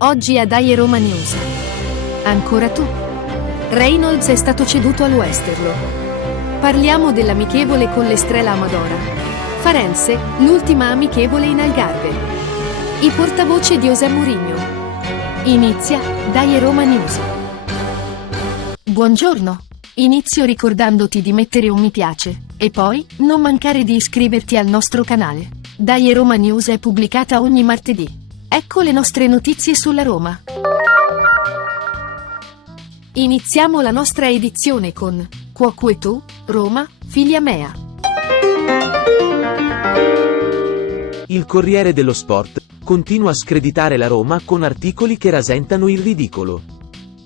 Oggi a Dai Roma News. Ancora tu? Reynolds è stato ceduto al Westerlo. Parliamo dell'amichevole con l'Estrela Amadora. Farense, l'ultima amichevole in Algarve. I portavoce di José Mourinho. Inizia Dai Roma News. Buongiorno. Inizio ricordandoti di mettere un mi piace, e poi, non mancare di iscriverti al nostro canale. Dai Roma News è pubblicata ogni martedì. Ecco le nostre notizie sulla Roma. Iniziamo la nostra edizione con Cuoco e tu, Roma, figlia mea. Il Corriere dello Sport continua a screditare la Roma con articoli che rasentano il ridicolo.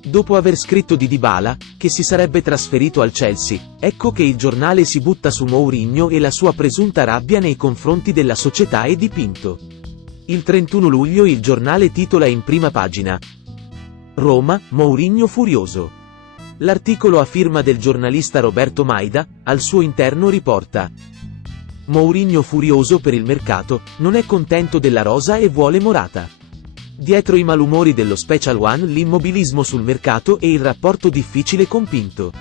Dopo aver scritto di Dybala, che si sarebbe trasferito al Chelsea, ecco che il giornale si butta su Mourinho e la sua presunta rabbia nei confronti della società e di Pinto. Il 31 luglio il giornale titola in prima pagina: Roma, Mourinho furioso. L'articolo a firma del giornalista Roberto Maida, al suo interno riporta: Mourinho furioso per il mercato, non è contento della rosa e vuole Morata. Dietro i malumori dello Special One l'immobilismo sul mercato e il rapporto difficile con Pinto.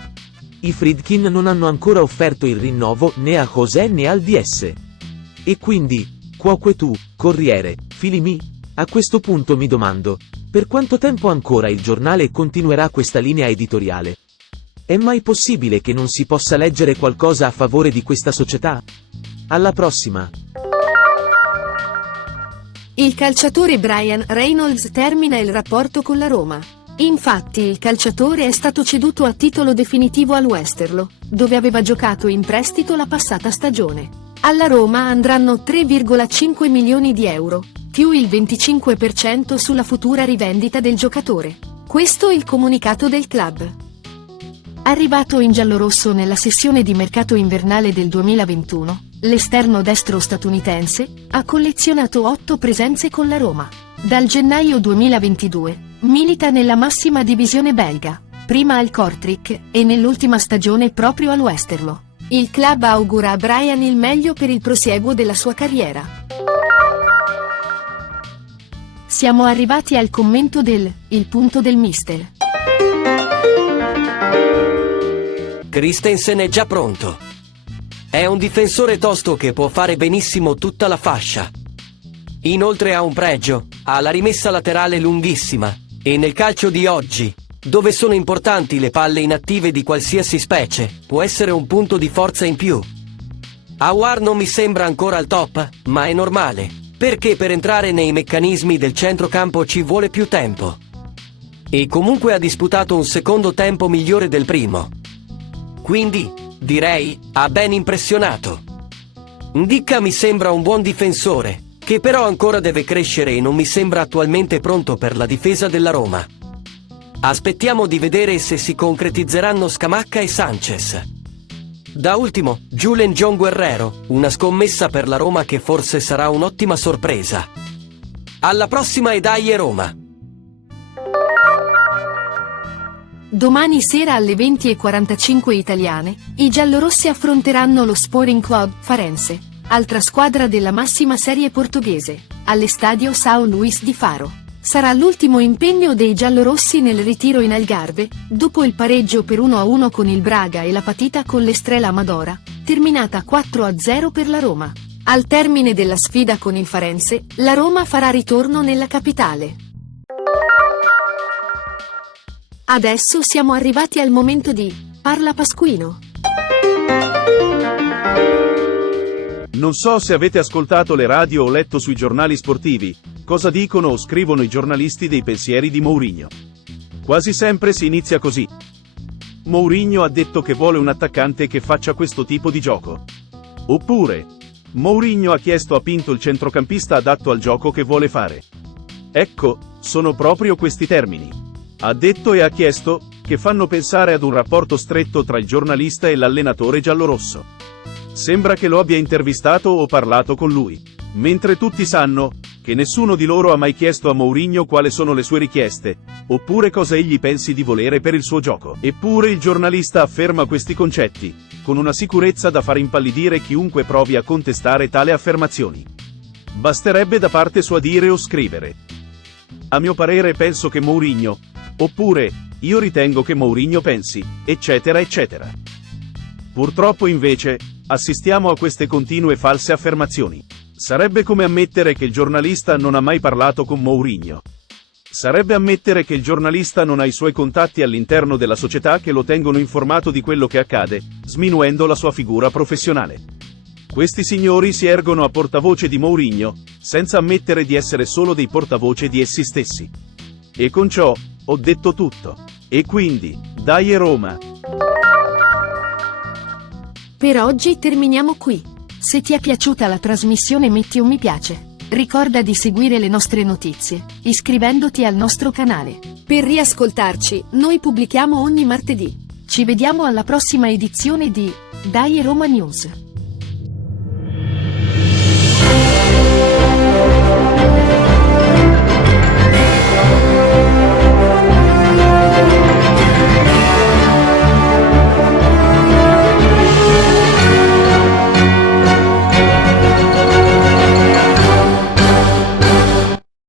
I Friedkin non hanno ancora offerto il rinnovo né a José né al DS. E quindi, Cuoco e tu, Corriere, fili mi? A questo punto mi domando, per quanto tempo ancora il giornale continuerà questa linea editoriale? È mai possibile che non si possa leggere qualcosa a favore di questa società? Alla prossima! Il calciatore Bryan Reynolds termina il rapporto con la Roma. Infatti il calciatore è stato ceduto a titolo definitivo al Westerlo, dove aveva giocato in prestito la passata stagione. Alla Roma andranno 3,5 milioni di euro, più il 25% sulla futura rivendita del giocatore. Questo è il comunicato del club. Arrivato in giallorosso nella sessione di mercato invernale del 2021, l'esterno destro statunitense ha collezionato 8 presenze con la Roma. Dal gennaio 2022 milita nella massima divisione belga, prima al Kortrijk e nell'ultima stagione proprio al Westerlo. Il club augura a Bryan il meglio per il prosieguo della sua carriera. Siamo arrivati al commento del Il punto del mister. Christensen è già pronto. È un difensore tosto che può fare benissimo tutta la fascia. Inoltre ha un pregio, ha la rimessa laterale lunghissima, e nel calcio di oggi, dove sono importanti le palle inattive di qualsiasi specie, può essere un punto di forza in più. Aouar non mi sembra ancora al top, ma è normale, perché per entrare nei meccanismi del centrocampo ci vuole più tempo. E comunque ha disputato un secondo tempo migliore del primo. Quindi, direi, ha ben impressionato. Ndicka mi sembra un buon difensore, che però ancora deve crescere e non mi sembra attualmente pronto per la difesa della Roma. Aspettiamo di vedere se si concretizzeranno Scamacca e Sanchez. Da ultimo, Julen John Guerrero, una scommessa per la Roma che forse sarà un'ottima sorpresa. Alla prossima e Dai Roma! Domani sera alle 20:45 italiane, i giallorossi affronteranno lo Sporting Club Farense, altra squadra della massima serie portoghese, all'estadio São Luís di Faro. Sarà l'ultimo impegno dei giallorossi nel ritiro in Algarve, dopo il pareggio per 1-1 con il Braga e la partita con l'Estrela Amadora, terminata 4-0 per la Roma. Al termine della sfida con il Farense, la Roma farà ritorno nella capitale. Adesso siamo arrivati al momento di Parla Pasquino. Non so se avete ascoltato le radio o letto sui giornali sportivi, cosa dicono o scrivono i giornalisti dei pensieri di Mourinho. Quasi sempre si inizia così. Mourinho ha detto che vuole un attaccante che faccia questo tipo di gioco. Oppure, Mourinho ha chiesto a Pinto il centrocampista adatto al gioco che vuole fare. Ecco, sono proprio questi termini. Ha detto e ha chiesto, che fanno pensare ad un rapporto stretto tra il giornalista e l'allenatore giallorosso. Sembra che lo abbia intervistato o parlato con lui. Mentre tutti sanno che nessuno di loro ha mai chiesto a Mourinho quali sono le sue richieste, oppure cosa egli pensi di volere per il suo gioco. Eppure il giornalista afferma questi concetti, con una sicurezza da far impallidire chiunque provi a contestare tale affermazioni. Basterebbe da parte sua dire o scrivere: A mio parere penso che Mourinho, oppure, io ritengo che Mourinho pensi, eccetera eccetera. Purtroppo invece, assistiamo a queste continue false affermazioni. Sarebbe come ammettere che il giornalista non ha mai parlato con Mourinho. Sarebbe ammettere che il giornalista non ha i suoi contatti all'interno della società che lo tengono informato di quello che accade, sminuendo la sua figura professionale. Questi signori si ergono a portavoce di Mourinho, senza ammettere di essere solo dei portavoce di essi stessi. E con ciò, ho detto tutto. E quindi, dai Roma! Per oggi terminiamo qui. Se ti è piaciuta la trasmissione metti un mi piace. Ricorda di seguire le nostre notizie, iscrivendoti al nostro canale. Per riascoltarci, noi pubblichiamo ogni martedì. Ci vediamo alla prossima edizione di Dai Roma News.